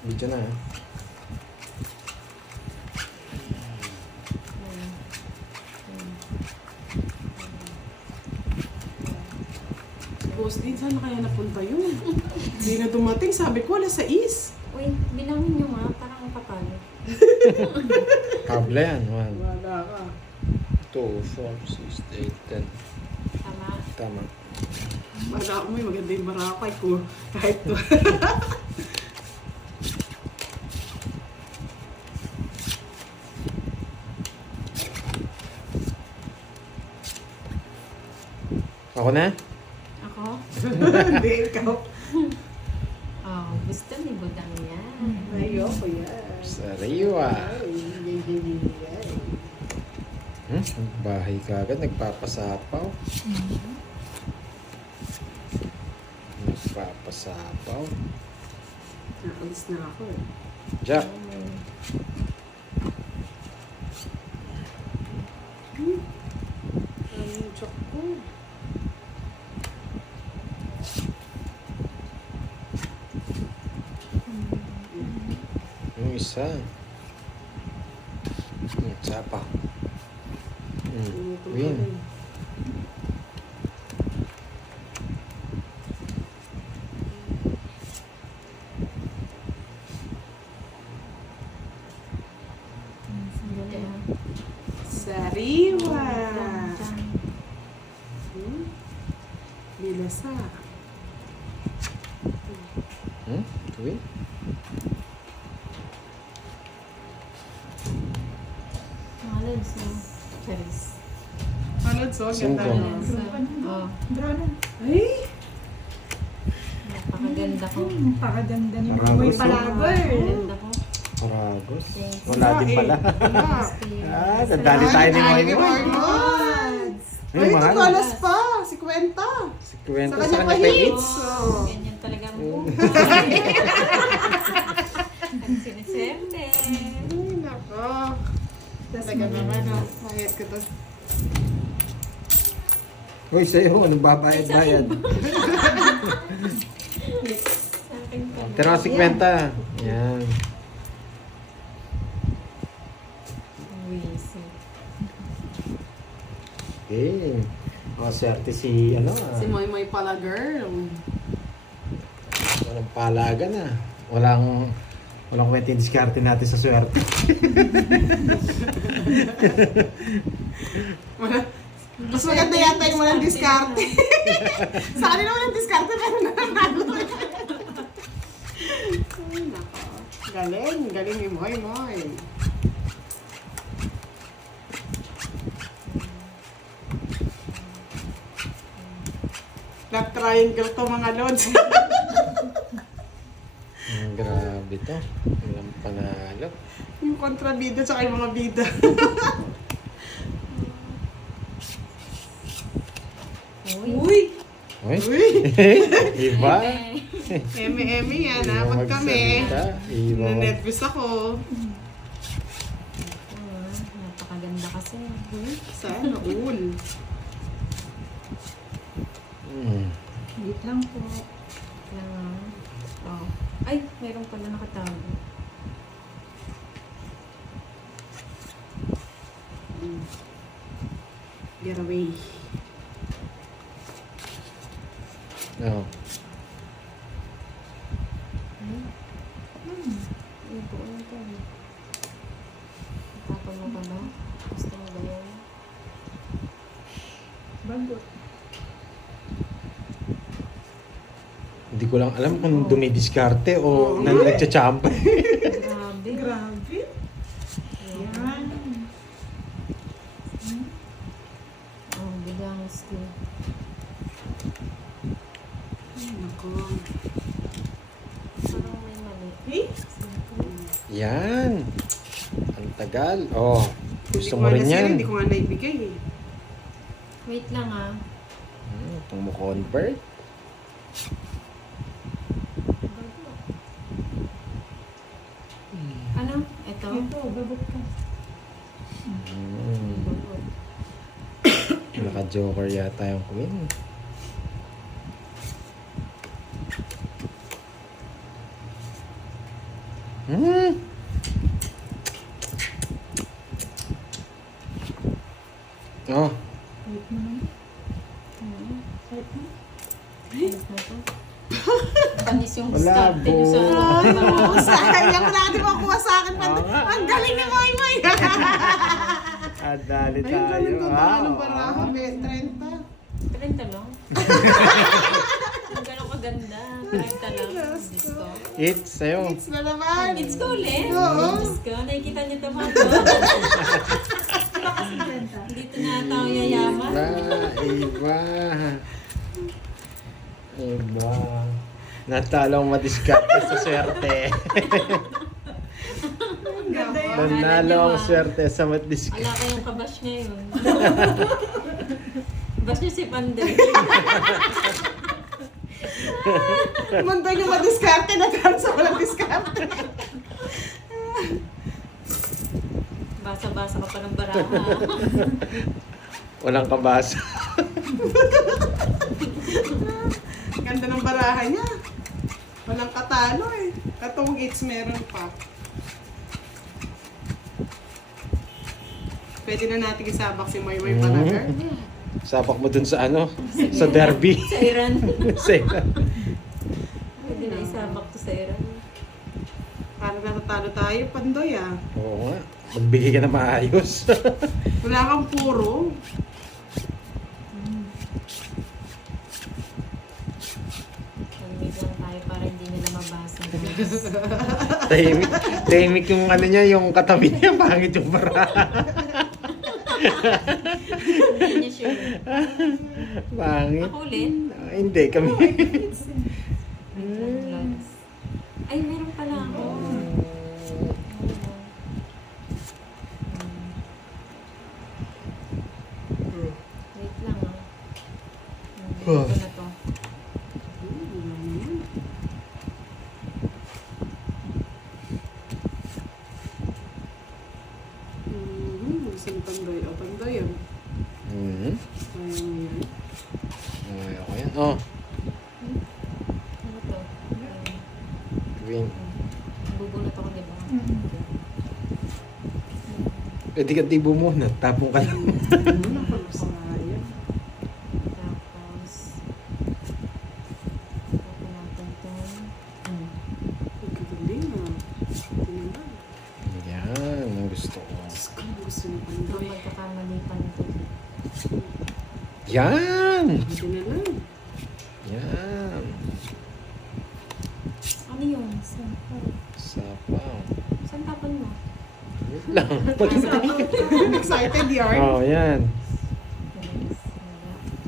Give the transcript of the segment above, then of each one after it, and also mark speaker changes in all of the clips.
Speaker 1: Video na.
Speaker 2: Boss din, saan kaya napunta yun? Hindi na dumating. Sabi ko, wala sa is.
Speaker 3: Uy, bilangin nyo nga, parang kapalo.
Speaker 1: Kable yan. 1,
Speaker 2: Wala ka.
Speaker 1: 2, 4, 6, 8, 10.
Speaker 3: Tama.
Speaker 1: Tama.
Speaker 2: Wala mo, maganda yung marakay ko. Kahit to.
Speaker 1: Ako na?
Speaker 3: Ako?
Speaker 2: Hindi, ikaw.
Speaker 3: Oh, gusto ni Budang yan.
Speaker 2: Ayoko yan.
Speaker 1: Sariwa.
Speaker 2: Ay.
Speaker 1: Bahay ka agad. Nagpapasapaw. Nagpapasapaw.
Speaker 2: Naalis na ako eh.
Speaker 1: Jack.
Speaker 2: Ano yung chok ko?
Speaker 1: Yung isa. Isa pa. Win.
Speaker 3: Sandali ah.
Speaker 2: Sariwa.
Speaker 3: Dyan.
Speaker 2: Bilasa.
Speaker 1: Win.
Speaker 3: Mga lods mo. Charis.
Speaker 2: Ano so?
Speaker 1: Singko.
Speaker 2: Ganda
Speaker 3: Lods,
Speaker 2: na.
Speaker 3: oh.
Speaker 2: Ay!
Speaker 3: Napakaganda ko.
Speaker 4: Pakaganda ni
Speaker 1: Paragos.
Speaker 4: Moy Palaber.
Speaker 3: Ganda ko.
Speaker 1: Paragos.
Speaker 3: Thanks.
Speaker 1: Wala din pala.
Speaker 2: Wala.
Speaker 1: Ah, dadali tayo ni Moy Moy.
Speaker 2: Mods!
Speaker 1: Ay,
Speaker 2: Ay,
Speaker 1: mahal.
Speaker 2: $2 pa! 50!
Speaker 1: Si Kwenta
Speaker 2: Sa
Speaker 1: sa
Speaker 2: kanya
Speaker 1: kanya
Speaker 2: pa
Speaker 1: pa
Speaker 2: hits.
Speaker 1: hits.
Speaker 2: Oh.
Speaker 3: Ganyan talaga ang buhay. Ang siniserte.
Speaker 2: Ay, nako. Talaga naman, oh. Mahit ko to.
Speaker 1: Uy, sa'yo. Anong babayad-bayad?
Speaker 3: Sa akin pa.
Speaker 1: Pero si Kwenta. Yan.
Speaker 3: Wisit.
Speaker 1: Okay. O, swerte si, ano
Speaker 2: Si Moy Moy pala, girl.
Speaker 1: walang palaga na. Walang kwenta yung diskarte natin sa swerte.
Speaker 2: Mas maganda yata yung walang diskarte. Sa kanila walang diskarte, pero nanalo. Ay, nako. Galing, galing ni Moy Moy. Love triangle to mga lods.
Speaker 1: Grabe to. Walang panalo.
Speaker 2: Yung kontrabida tsaka yung mga bida.
Speaker 3: Uy.
Speaker 2: Uy!
Speaker 1: Uy.
Speaker 2: Uy!
Speaker 1: Iba.
Speaker 2: Eme-eme yan ha, pag kami.
Speaker 1: Iba.
Speaker 2: Nanervous ako.
Speaker 3: Napakaganda kasi.
Speaker 2: Sana all.
Speaker 4: Wait lang po.
Speaker 3: Lang. Oh. Ay, mayroon pala nakatago.
Speaker 2: Get away.
Speaker 1: No.
Speaker 3: Ay, buo na ito. Tapon mo ba na? Gusto mo ba yan?
Speaker 4: Bago.
Speaker 1: Hindi ko lang alam kung dumidiskarte o nagtsatsampa.
Speaker 3: Grabe.
Speaker 4: Grabe. Yan.
Speaker 3: Oh, bigang skill.
Speaker 2: Ay, nako.
Speaker 3: Parang may mali.
Speaker 2: Eh?
Speaker 1: Yan. Ang tagal. Oh, gusto
Speaker 2: Hindi
Speaker 1: mo
Speaker 2: ko
Speaker 1: rin
Speaker 2: nga
Speaker 1: yan.
Speaker 2: Hindi ko nga naibigay eh.
Speaker 3: Wait lang ah.
Speaker 1: Kung mo convert.
Speaker 3: Ano? Ito?
Speaker 4: Ito, babot ka.
Speaker 1: Naka-joker yata yung queen. Hmm. Oh,
Speaker 4: Wait mo na.
Speaker 3: Hmm.
Speaker 4: Wait mo.
Speaker 3: Ayos na to. Panis yung
Speaker 1: Wala,
Speaker 3: start nyo sa
Speaker 1: bo.
Speaker 2: Oh, sayang wala natin makuha sa akin.
Speaker 1: Oo nga.
Speaker 2: Ang galing ni Maymay.
Speaker 1: adali
Speaker 2: Ay, ang galing ko
Speaker 1: Wow.
Speaker 2: ng baraha. 30.
Speaker 3: 30 lang. Ang gano'ng kaganda. 30 lang.
Speaker 2: Diyos
Speaker 3: Diyos
Speaker 2: ko.
Speaker 3: ko.
Speaker 1: It's sa'yo.
Speaker 2: It's na naman.
Speaker 3: It's ko ulit.
Speaker 2: Oo.
Speaker 3: Diyos ko. Nakikita niyo ito mga to. Dito na tao yayaman.
Speaker 1: Iba. Iba. Natalong madiskarte sa swerte.
Speaker 4: Ganda yun.
Speaker 1: Nanalo ang swerte sa madiskarte.
Speaker 3: Wala kayong kabash ngayon. Bash niyo si Panday.
Speaker 2: Mundo nyo madiskarte na dahil sa walang diskarte.
Speaker 3: Basa-basa ka pa ng baraha.
Speaker 1: Walang kabasa.
Speaker 2: Ganda ng baraha niya. Walang katalo eh. Katong gates meron pa. Pwede na natin isabak si Maymay Panagar.
Speaker 1: Sapak mo dun sa ano? Sa derby.
Speaker 3: Sa Iran.
Speaker 1: Sa Iran.
Speaker 3: Pwede na isabak to sa Iran.
Speaker 2: Para natatalo tayo, Pandoy ah.
Speaker 1: Oo nga. Magbigay ka na maayos.
Speaker 2: Wala kang puro.
Speaker 3: Malamig lang tayo para hindi nila mabasa.
Speaker 1: tahimik. Tahimik yung ano niya, yung katabi niya. Pangit yung bara.
Speaker 3: Hindi niya sure.
Speaker 1: Pangit.
Speaker 3: Ako ulit.
Speaker 1: Ah, hindi, kami.
Speaker 3: Wait lang, loves. Ay, meron pala ako. Wait lang ah. Ito na to.
Speaker 2: Gusto ni Pandoy. O, Pandoy ah.
Speaker 1: Hmm.
Speaker 2: Ayaw mo yan.
Speaker 1: Okay, ako yan. Oh,
Speaker 3: Ano to?
Speaker 1: green.
Speaker 3: Bubunot ako, di ba?
Speaker 1: Pwede ka tibo muna. Tapong ka lang.
Speaker 2: Sayang.
Speaker 3: Tapos, tapos natin to.
Speaker 2: Ang kagaling ah. Tingnan.
Speaker 1: Yan, ang gusto ko.
Speaker 2: Diyos ko, gusto ni
Speaker 3: Ito
Speaker 2: Pandoy.
Speaker 3: magkakamali pa nito.
Speaker 1: Yan!
Speaker 2: Hindi na lang.
Speaker 1: Yan.
Speaker 3: Ano yun?
Speaker 1: Sapaw.
Speaker 3: Saan tapan mo?
Speaker 1: Wait lang.
Speaker 2: Excited yarn.
Speaker 1: Oh, yan.
Speaker 3: Yes, wala.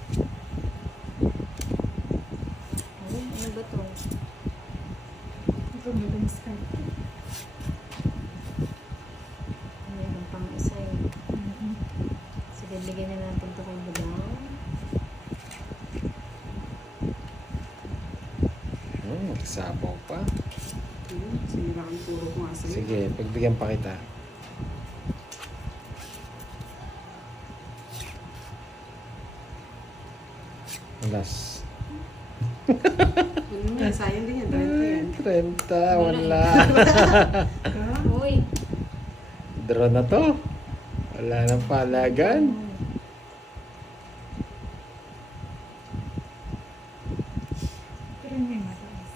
Speaker 3: Ay, ano ba to?
Speaker 4: Ito, magandang start.
Speaker 3: Meron pang isa eh. Sige, bigyan na natin to kay Budang.
Speaker 1: Sapaw pa.
Speaker 2: Sinira ang puro ko nga sa'yo.
Speaker 1: Sige, pagbigyan pa kita. Alas.
Speaker 2: Ano nga, sayang din yan. 30 yan.
Speaker 1: 30, wala.
Speaker 3: Uy!
Speaker 1: Draw na to. Wala nang palagan.
Speaker 4: Pero may mataas.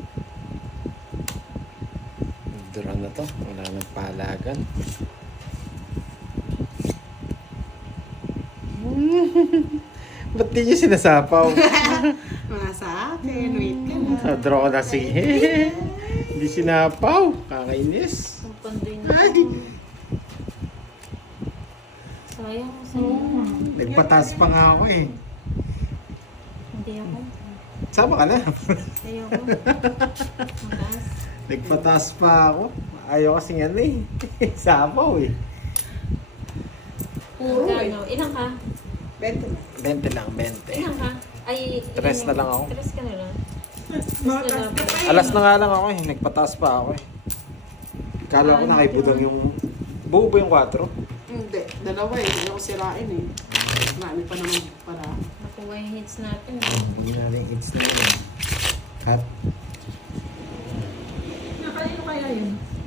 Speaker 1: Draw na to. Wala nang palagan. Ba't di niya sinasapaw?
Speaker 2: Mga sa akin. Wait ka na.
Speaker 1: Draw ko na sige. Hindi sinapaw. Kakainis.
Speaker 3: Ang panday na.
Speaker 2: Ay!
Speaker 3: Sayang,
Speaker 4: Oo
Speaker 3: sayang.
Speaker 4: nga.
Speaker 1: Nagpataas pa nga ako eh.
Speaker 3: Hindi ako.
Speaker 1: Sama ka na.
Speaker 3: Ayaw ko. Mataas.
Speaker 1: Nagpataas pa ako. Ayaw kasing ano eh. Sapaw eh.
Speaker 2: Puro eh.
Speaker 3: Magkano? Ilang ka?
Speaker 2: 20 na.
Speaker 1: 20 lang, 20.
Speaker 3: Ilang ka? Ay,
Speaker 1: Tres na lang ako.
Speaker 3: Tres ka na lang.
Speaker 4: Mataas ka pa eh.
Speaker 1: Alas na nga lang ako eh. Nagpataas pa ako eh. Kala ko nakaibudang yung... Buo ba yung 4?
Speaker 2: Hindi. Dalawa eh. Hindi ako sirain eh. Marami pa naman para.
Speaker 3: Nakuha yung hits natin.
Speaker 1: Hindi natin it's na yun. Cut.
Speaker 4: Nakalino kaya yun?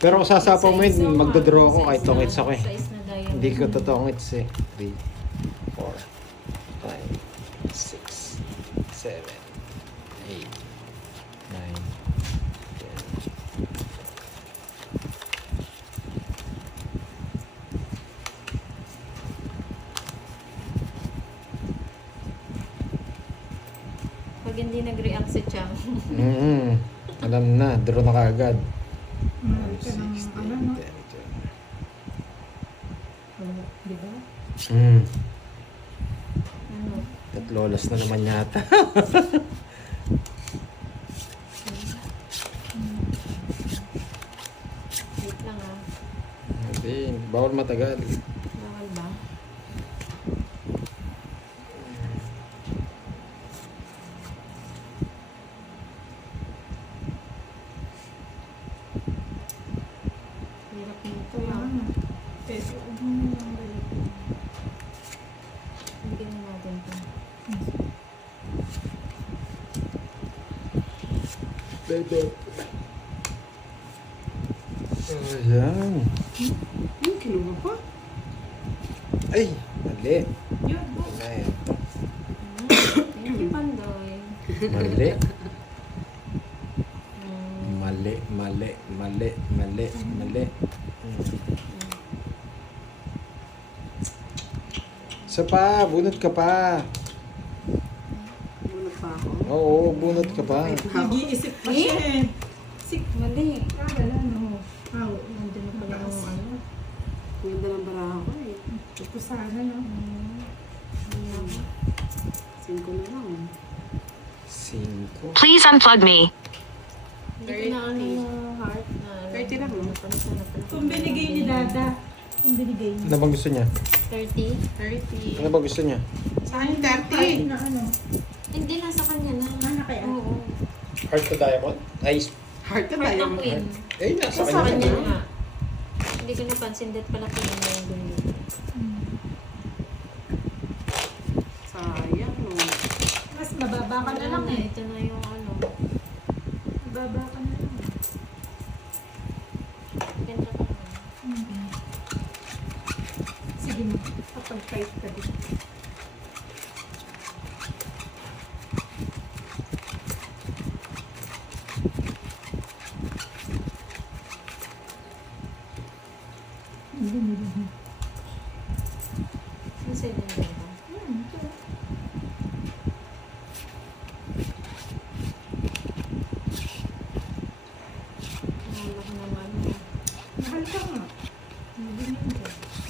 Speaker 1: Pero kung sasapaw mo
Speaker 3: Sa isa
Speaker 1: yun,
Speaker 3: nga,
Speaker 1: magdodraw ako
Speaker 3: sa
Speaker 1: kahit
Speaker 3: isa-
Speaker 1: tungits ako eh.
Speaker 3: sa is na diamond.
Speaker 1: Hindi ko totoong hits eh. 3, 4, 5, 6, 7, 8, 9, 10.
Speaker 3: Pag hindi nag-react si Chang.
Speaker 1: Alam na, draw na kaagad.
Speaker 4: Ito ng
Speaker 1: 6,
Speaker 4: ano, no?
Speaker 1: 10, 12.
Speaker 4: Di ba?
Speaker 3: Ano?
Speaker 1: Tatlolas na naman yata.
Speaker 3: Wait lang ah.
Speaker 1: Hindi, bawal matagal.
Speaker 3: Bawal ba? Hirap nito ah.
Speaker 4: Pero, ano yung galit?
Speaker 3: Hindi na natin to.
Speaker 1: Ayan.
Speaker 2: Kinuha pa.
Speaker 1: Ay, mali.
Speaker 4: Yun, bo.
Speaker 1: Na ito.
Speaker 3: Thank you, Pandoy.
Speaker 1: Mali.
Speaker 3: Mm,
Speaker 1: Mali, mali, mali, mali, mali. Isa pa, bunot ka pa.
Speaker 2: Muna pa ako.
Speaker 1: Oo, bunot ka pa.
Speaker 4: Nag-iisip pa siya eh.
Speaker 3: mali.
Speaker 4: Wala, no. Wow.
Speaker 3: Nandun na pala yung ano.
Speaker 2: Ganda ng baraha ko eh.
Speaker 4: Ito sana, no?
Speaker 3: Mm.
Speaker 2: 5 na lang.
Speaker 1: 5.
Speaker 5: Please unplug me.
Speaker 3: Hindi ko na ano yung heart na.
Speaker 2: 30 lang, no?
Speaker 3: Napansin na pala.
Speaker 4: Kung binigay ni Dada, kung binigay niya.
Speaker 1: Ano bang gusto niya?
Speaker 3: 30?
Speaker 2: 30.
Speaker 1: Ano bang gusto niya?
Speaker 2: Sa akin,
Speaker 4: Kahit
Speaker 2: 30.
Speaker 4: na ano.
Speaker 3: Hindi, nasa kanya na.
Speaker 4: Ano kaya?
Speaker 3: Oo.
Speaker 1: Heart to diamond? Ay,
Speaker 2: Heart na
Speaker 3: Heart
Speaker 2: tayo.
Speaker 3: ng queen.
Speaker 1: nasa
Speaker 3: Sa kanya
Speaker 1: kanya.
Speaker 3: nga. Hindi ko napansin that pala queen na yung binigay.
Speaker 2: Sayang, no?
Speaker 4: Mas mababa ka na lang
Speaker 3: Wala
Speaker 4: eh.
Speaker 3: Ito na yung ano.
Speaker 4: Mababa ka na lang.
Speaker 3: Ganda pa naman.
Speaker 4: Sige mo, kapag-fight ka din.
Speaker 3: Ang sa'yo din ba? Mahal ko naman.
Speaker 4: Mahal ka nga. Nabinin ko.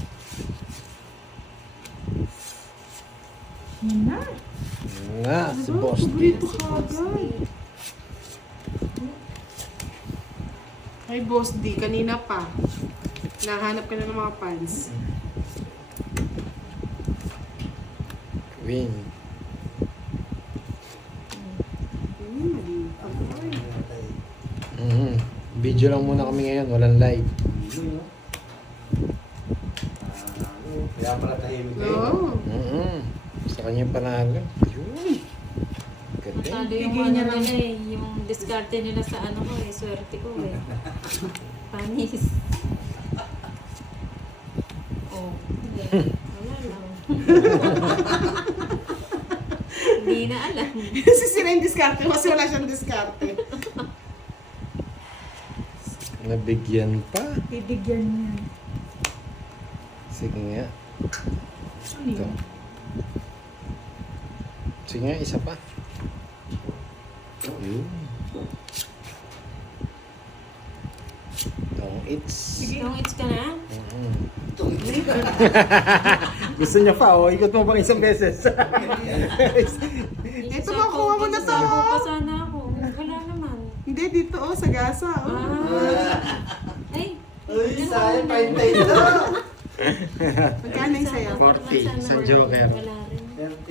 Speaker 4: Yan na.
Speaker 1: Nga, si
Speaker 2: Diba?
Speaker 1: Boss D.
Speaker 2: Paborito ka agad. Ay, Boss D, kanina pa. Nahanap ka na ng mga fans.
Speaker 1: Queen.
Speaker 2: Mali. Ay.
Speaker 1: Video lang muna kami ngayon, walang live.
Speaker 6: Kaya pala tahimik
Speaker 2: Oo.
Speaker 1: Sa kanya yung panalo. Yun. Ganda.
Speaker 3: Matalo yung
Speaker 4: Bigay
Speaker 3: ano
Speaker 4: niya lang.
Speaker 3: nila eh. Yung diskarte nila sa ano ko eh. Swerte ko eh. Panis. Oh. Hindi. Wala lang. Hindi na alam.
Speaker 2: Si sila yung diskarte kasi wala siyang diskarte.
Speaker 1: Nabigyan pa.
Speaker 4: Bibigyan niya.
Speaker 1: Sige nga.
Speaker 4: Ano
Speaker 1: Ito.
Speaker 4: yun?
Speaker 1: Sige nga, isa pa. Yun. Itong it's.
Speaker 3: Yung it's ka na?
Speaker 1: Gusto niya pa, oh. Ikot mo bang isang beses?
Speaker 2: Ito, makuha mo na to.
Speaker 3: Isasabaw pa sana ako. Wala naman.
Speaker 2: Hindi, dito oh, sa gasa. Oh.
Speaker 3: Ah. Ay.
Speaker 6: Uy, sayang paintay ito.
Speaker 2: Magkano yung sayo?
Speaker 1: 40, sa Joker.
Speaker 3: Wala rin.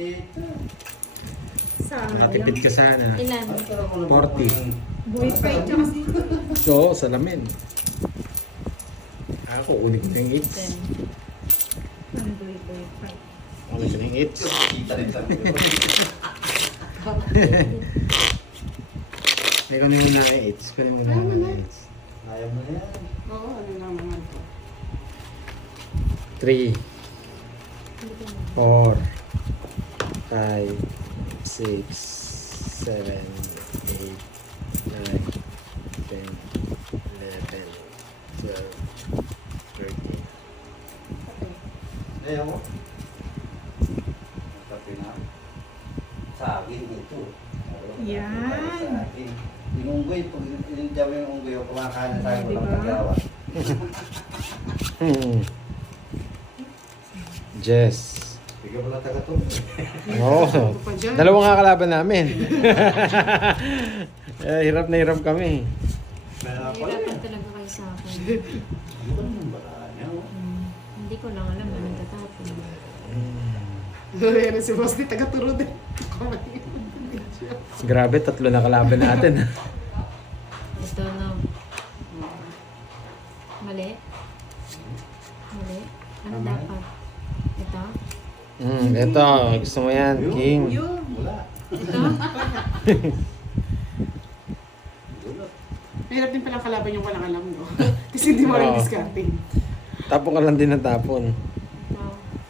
Speaker 6: 30.
Speaker 4: Sayang.
Speaker 1: Natipid ka sana.
Speaker 3: Ilan?
Speaker 1: 40.
Speaker 4: Boy fight siya kasi.
Speaker 1: So, salamin. Ako, ulit ko yung it's.
Speaker 3: 10.
Speaker 4: Ano boy fight?
Speaker 1: Ulit ko yung it's.
Speaker 6: Kita rin sa
Speaker 1: May kunin mo na yung it's. Kunin mo na yung it's.
Speaker 6: Kaya mo na yan.
Speaker 2: Oo, ano lang naman to.
Speaker 1: 3, 4, 5, 6, 7, 8, 9, 10, 11, 12, 13.
Speaker 6: Ayaw mo. Kape na. Saging ito.
Speaker 4: Yan.
Speaker 6: Saging. Yung unggoy, pag ininjaw yung unggoy, o kumakain na tayo
Speaker 4: Diba?
Speaker 6: ng pagkawa.
Speaker 1: Jess.
Speaker 6: Bigyan mo lang taga to.
Speaker 1: Oo.
Speaker 2: Ano pa dyan?
Speaker 1: Dalawang nga kalaban namin. Hirap na hirap kami.
Speaker 6: Kaya pala
Speaker 3: Nahihirapan
Speaker 6: yan.
Speaker 3: talaga kayo sa akin.
Speaker 6: Ano ba naman ba niya?
Speaker 3: Hindi ko lang alam na nagtatapon.
Speaker 2: Yan si Boss di taga-turo din.
Speaker 1: Grabe, 3 na kalaban natin.
Speaker 3: Ito na. Mali? Mali? Ano
Speaker 6: Tama.
Speaker 3: dapat? Ito?
Speaker 1: Ito, gusto mo yan, King.
Speaker 2: Yun.
Speaker 6: Wala.
Speaker 3: Ito?
Speaker 6: Wala.
Speaker 2: Mahirap din palang kalaban yung walang alam, no? Kasi hindi mo rin
Speaker 1: Oo.
Speaker 2: discarding.
Speaker 1: Tapon ka lang din ng tapon.
Speaker 3: Ito.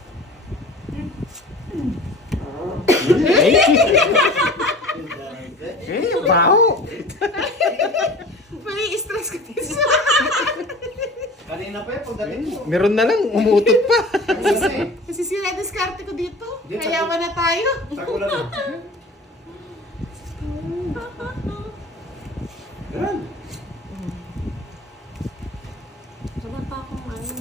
Speaker 1: Baho!
Speaker 2: May stress ka din.
Speaker 6: Kanina pa yung pagdating mo.
Speaker 1: Meron na lang, umutot pa.
Speaker 2: Kasi sila diskarte ko dito.
Speaker 6: Di,
Speaker 2: Kaya na tayo.
Speaker 6: Sako lang. Yan.
Speaker 3: Wala pa akong ano.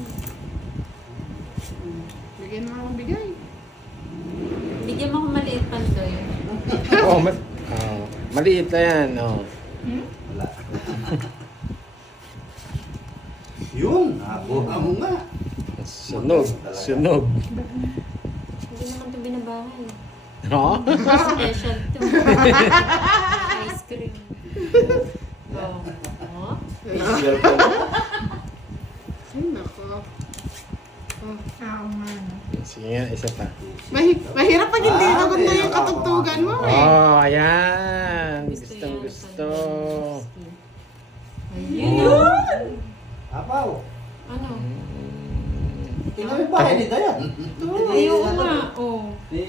Speaker 2: Bigyan mo akong bigay.
Speaker 3: Bigyan mo akong maliit pandoy.
Speaker 1: Maliit na yan. Oh.
Speaker 6: Wala. Yun, nakuha mo nga.
Speaker 1: Sunog. Sunog.
Speaker 3: Hindi naman ito binabahay.
Speaker 1: No?
Speaker 3: Special to. Ice cream. Oh. Oh?
Speaker 2: Ay, nako.
Speaker 4: Oo nga, no?
Speaker 1: Sige nga, isa pa.
Speaker 2: Mahirap pag hindi
Speaker 6: Ah,
Speaker 2: maganda
Speaker 6: okay.
Speaker 2: yung katugtugan mo eh.
Speaker 1: Oh, ayan.
Speaker 3: Gusto
Speaker 1: Gustong
Speaker 3: yan,
Speaker 1: gusto.
Speaker 3: Ayun!
Speaker 6: Apaw.
Speaker 3: Ano?
Speaker 6: Tingnan mo yung bahay ni Dayan.
Speaker 3: Ayun nga. Oh.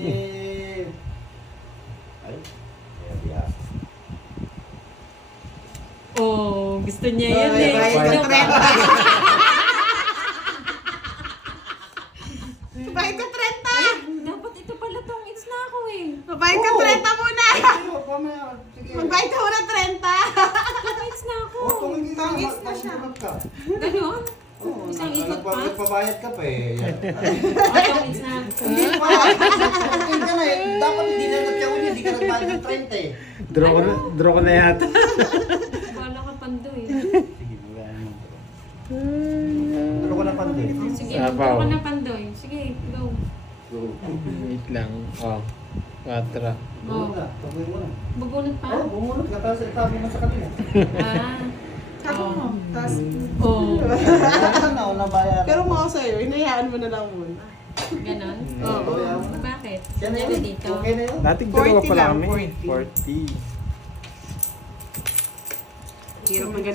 Speaker 6: Ay. Kaya biya.
Speaker 3: Oh, gusto niya yan
Speaker 2: Ay,
Speaker 3: eh.
Speaker 2: bayad ka
Speaker 3: Yung-
Speaker 2: 30. Bayad ka 30.
Speaker 3: Dapat ito pala tong it's na ako eh.
Speaker 2: Bayad ka 30 muna.
Speaker 6: Sige, pamaya. Sige.
Speaker 2: Magbayad ka muna 30.
Speaker 3: Ito it's na ako.
Speaker 6: Oh, tungin ka.
Speaker 2: Tungis na siya.
Speaker 6: Ka.
Speaker 3: Ganon?
Speaker 6: Oo,
Speaker 3: Isang ikot pa?
Speaker 6: nagpabayad ka pa eh. Yan.
Speaker 3: Oh, tong it's na ako.
Speaker 6: Hindi pa. Tungin ka na eh. Dapat hindi na nagkaw niya. Hindi ka nagbayad ng 30 eh.
Speaker 1: Draw ko na yata.
Speaker 3: Wala ka pandoy.
Speaker 6: Sige, wala naman. Ano ko na pandi?
Speaker 3: Sige,
Speaker 1: Sabaw.
Speaker 3: magkaroon ka na pandoy. Sige, go.
Speaker 1: Wait lang. Oh. 4.
Speaker 6: Bumunod na. Tabuhin mo na.
Speaker 3: Bugunot pa?
Speaker 6: Oh, bumunod ka. Tapos itabi mo sa kanila.
Speaker 3: Ah.
Speaker 2: Kako mo. Tapos,
Speaker 3: Oh.
Speaker 6: Ano na bayad?
Speaker 2: pero mo ako sa'yo, inayaan mo na lang muna.
Speaker 3: Ganon?
Speaker 2: Oo.
Speaker 3: Bakit?
Speaker 6: Yan na
Speaker 3: Ano
Speaker 6: yun.
Speaker 3: dito?
Speaker 6: Okay na yun.
Speaker 1: Dating dalawa
Speaker 2: 40
Speaker 1: pala
Speaker 2: lang,
Speaker 1: kami.
Speaker 2: 40.
Speaker 1: 40.
Speaker 2: Hirap mag